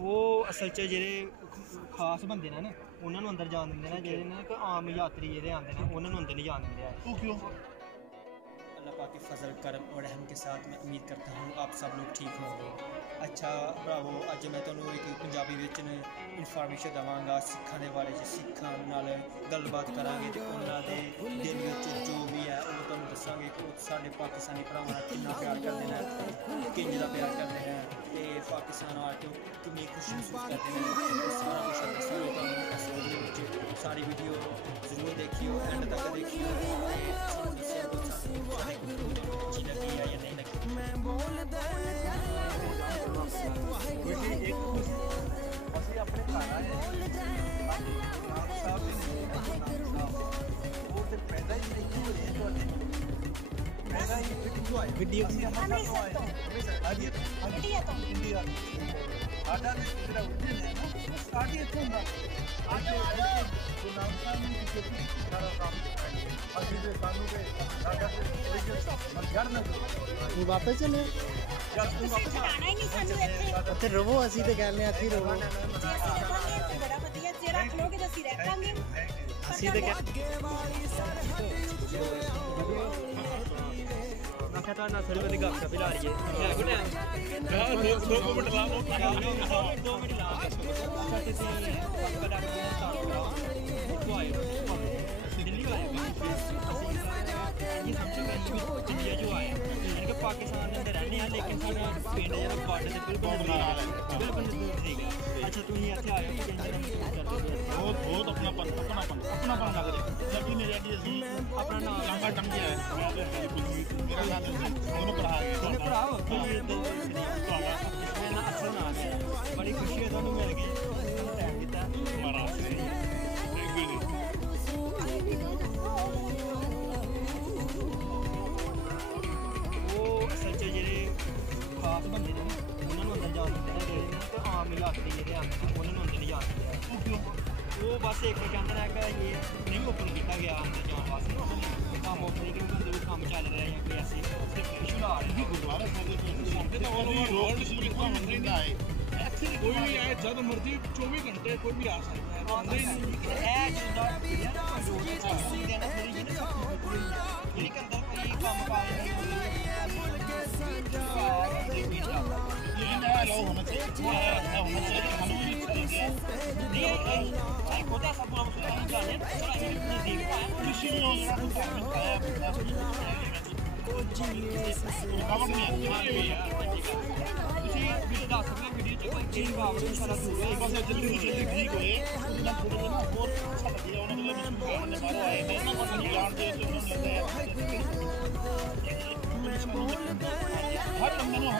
ਉਹ ਅਸਲ 'ਚ ਜਿਹੜੇ ਖਾਸ ਬੰਦੇ ਨੇ ਨਾ ਉਹਨਾਂ ਨੂੰ ਅੰਦਰ ਜਾਣ ਦਿੰਦੇ ਨੇ, ਜਿਹੜੇ ਨਾ ਕਿ ਆਮ ਯਾਤਰੀ ਜਿਹੜੇ ਆਉਂਦੇ ਨੇ ਉਹਨਾਂ ਨੂੰ ਅੰਦਰ नहीं जाने दिया है। क्यों? अल्लाह पाक के फजल करम और रहम के साथ मैं उम्मीद करता हूँ आप सब लोग ठीक होंगे। अच्छा भरावो अज मैं तुहानूं एक पंजाबी विच इन्फॉर्मेशन देवांगा सिखां दे बारे च। सिखां नाल गलबात करांगे ते उन्हां दे दिल विच जो भी है वो तुहानूं दस्सांगे कि साडे पाकिस्तानी भरावां नाल किन्ना प्यार करदे ने, किंज दा प्यार करदे ने ते पाकिस्तान वाले तो किन्नी खुशी महसूस करदे ने। सारा कुछ दस्सांगे तुहानूं इस वीडियो विच। सारी वीडियो जरूर देखियो, एंड तक देखियो अच्छी लगी है या नहीं लगी। ਅਸੀਂ ਆਪਣੇ ਘਰ ਆਏ ਉਹ ਤੇ ਪੈਦਾ ਹੀ ਨਹੀਂ ਹੋਏ ਤੁਹਾਡੇ ਪੈਦਾ ਹੀ ਕਿੱਥੋਂ ਆਏ वीडियो ਅੱਜ ਇੰਡੀਆ ਸਾਡਾ ਜਿਹੜਾ ਉੱਥੇ ਨੇ ਨਾ ਸਾਡੇ ਇੱਥੋਂ ਦਾ ਗੁਲਾਮ ਸਾਹਿਬ ਨੂੰ ਕਿਤੇ ਸਾਰਾ ਕੰਮ ਅਸੀਂ ਦੇ ਸਾਨੂੰ ਦੇ ਸਾਡਾ ਤੇ ਮਰ ਨਾ वो वापस चले ਜਦ ਤੂੰ ਵਾਪਸ ਆਣਾ ਹੀ ਨਹੀਂ ਸਾਨੂੰ ਇੱਥੇ ਉੱਥੇ ਰਵੋ, ਅਸੀਂ ਤੇ ਕਹਿੰਦੇ ਇੱਥੇ ਰਵੋ। ਜੇ ਅਸੀਂ ਰਹਾਂਗੇ ਇੱਥੇ ਬੜਾ ਵਧੀਆ, ਜੇ ਰੱਖ ਲੋਗੇ ਤਾਂ ਅਸੀਂ ਰਹਿ ਪਾਂਗੇ। ਅਸੀਂ ਤੇ ਮੈਂ ਕਿਹਾ ਤਾਂ ਨਾ ਥੋੜੀ ਬਹੁਤੀ ਗੱਲ ਕਰ ਲਾ ਲਈਏ। ਹੈ ਕੋਈ ਟਾਈਮ? ਦੋ ਮਿੰਟ ਲਾ ਲਓ 2 ਮਿੰਟ ਲਾ ਕੇ ਤੁਸੀਂ ਪੱਕਾ ਡਾਕਟਰ ਨੂੰ ਸਾਫ ਕਰਾਓ। ਉੱਥੋਂ ਆਏ ਦਿੱਲੀ ਆਏ ये सबसे पहले इंडिया जो आया इनके पाकिस्तान के अंदर रहने हैं, लेकिन साढ़ा पिंड जो बॉर्डर से बिल्कुल नजदीक सीगा। अच्छा तुम इतने आए हो बहुत अपनापन लग रहा सभी मेरे अपना नाम लंबा टम गया है मेरा नाम दोनों भरा दोनों भरा हो मेरा असल नाम है। बड़ी खुशी है तुहानूं मिल गई टाइम दिता महाराज असल च जेह्ड़े खास बंदे ने उन्होंने अंदर जान दिंदे ने, जेह्ड़े ना ते आम यात्री जेह्ड़े आंदे ने उन्होंने अंदर नहीं जान दिंदे। वो बस एक कहते हैं कि ये नहीं ओपन किया गया अंदर जाने वास्ते, कम्म ओपन नहीं क्योंकि अंदर काम चल रहा है या कोई ऐसी इशू आ रहे गुरुद्वारा कोई भी आए जब मर्जी 24 घंटे कोई भी आ सकता है तो दस वीडियो च कोई रुकावट सारा दूर होएगा जल्दी ठीक होए ना थोड़ा ना बहुत अच्छा लगे उन्होंने बाहर आए थे ना कुछ जान दे उन्होंने हर बंदे को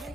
हर